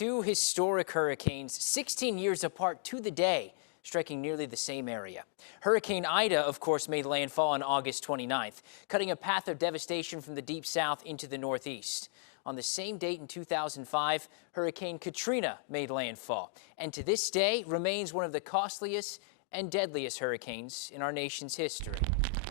Two historic hurricanes, 16 years apart to the day, striking nearly the same area. Hurricane Ida, of course, made landfall on August 29th, cutting a path of devastation from the deep south into the northeast. On the same date in 2005, Hurricane Katrina made landfall, and to this day remains one of the costliest and deadliest hurricanes in our nation's history.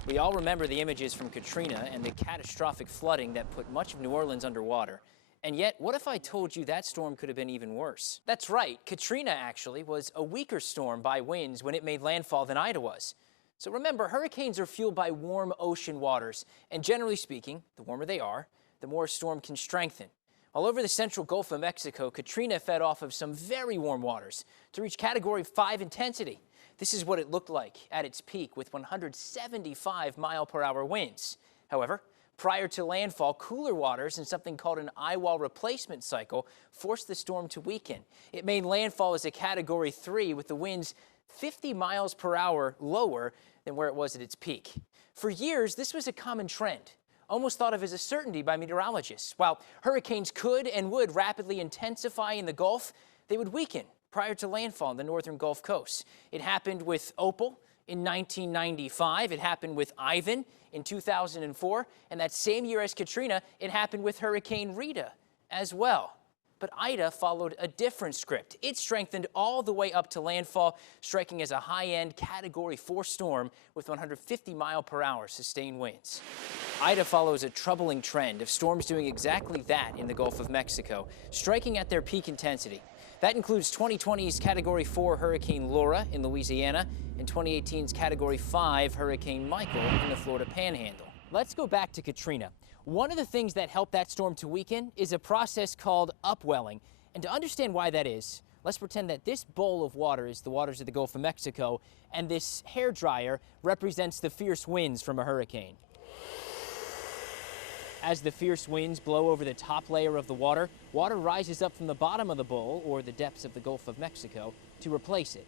We all remember the images from Katrina and the catastrophic flooding that put much of New Orleans underwater. And yet, what if I told you that storm could have been even worse? That's right, Katrina actually was a weaker storm by winds when it made landfall than Ida was. So remember, hurricanes are fueled by warm ocean waters, and generally speaking, the warmer they are, the more a storm can strengthen. All over the central Gulf of Mexico, Katrina fed off of some very warm waters to reach Category 5 intensity. This is what it looked like at its peak with 175-mile-per-hour winds. However, prior to landfall, cooler waters and something called an eye wall replacement cycle forced the storm to weaken. It made landfall as a Category 3 with the winds 50 miles per hour lower than where it was at its peak. For years, this was a common trend, almost thought of as a certainty by meteorologists. While hurricanes could and would rapidly intensify in the Gulf, they would weaken prior to landfall on the northern Gulf Coast. It happened with Opal in 1995. It happened with Ivan in 2004. And that same year as Katrina, it happened with Hurricane Rita as well. But Ida followed a different script. It strengthened all the way up to landfall, striking as a high-end Category 4 storm with 150-mile-per-hour sustained winds. Ida follows a troubling trend of storms doing exactly that in the Gulf of Mexico, striking at their peak intensity. That includes 2020's Category 4 Hurricane Laura in Louisiana and 2018's Category 5 Hurricane Michael in the Florida Panhandle. Let's go back to Katrina. One of the things that helped that storm to weaken is a process called upwelling. And to understand why that is, let's pretend that this bowl of water is the waters of the Gulf of Mexico, and this hairdryer represents the fierce winds from a hurricane. As the fierce winds blow over the top layer of the water, water rises up from the bottom of the bowl, or the depths of the Gulf of Mexico, to replace it.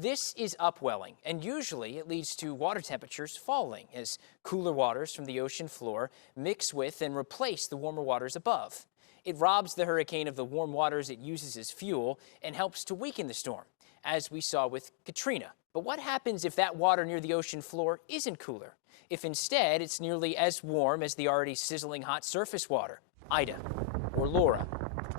This is upwelling, and usually it leads to water temperatures falling as cooler waters from the ocean floor mix with and replace the warmer waters above. It robs the hurricane of the warm waters it uses as fuel and helps to weaken the storm, as we saw with Katrina. But what happens if that water near the ocean floor isn't cooler? If instead it's nearly as warm as the already sizzling hot surface water? Ida, or Laura,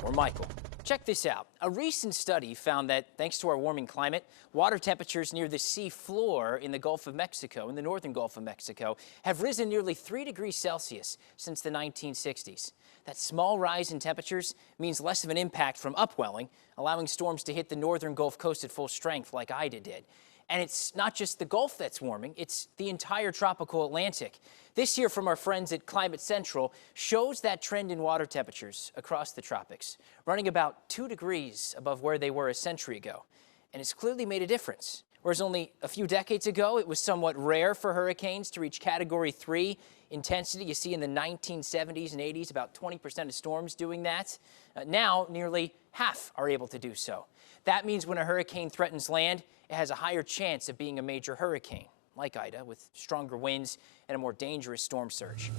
or Michael. Check this out. A recent study found that, thanks to our warming climate, water temperatures near the sea floor in the Gulf of Mexico, in the northern Gulf of Mexico, have risen nearly 3 degrees Celsius since the 1960s. That small rise in temperatures means less of an impact from upwelling, allowing storms to hit the northern Gulf Coast at full strength like Ida did. And it's not just the Gulf that's warming, it's the entire tropical Atlantic. This year from our friends at Climate Central shows that trend in water temperatures across the tropics, running about 2 degrees above where they were a century ago. And it's clearly made a difference. Whereas only a few decades ago, it was somewhat rare for hurricanes to reach Category 3 intensity. You see in the 1970s and 80s, about 20% of storms doing that. Now, nearly half are able to do so. That means when a hurricane threatens land, it has a higher chance of being a major hurricane, like Ida, with stronger winds and a more dangerous storm surge.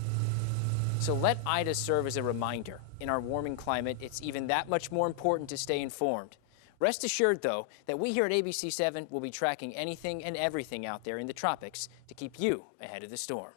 So let Ida serve as a reminder. In our warming climate, it's even that much more important to stay informed. Rest assured, though, that we here at ABC7 will be tracking anything and everything out there in the tropics to keep you ahead of the storm.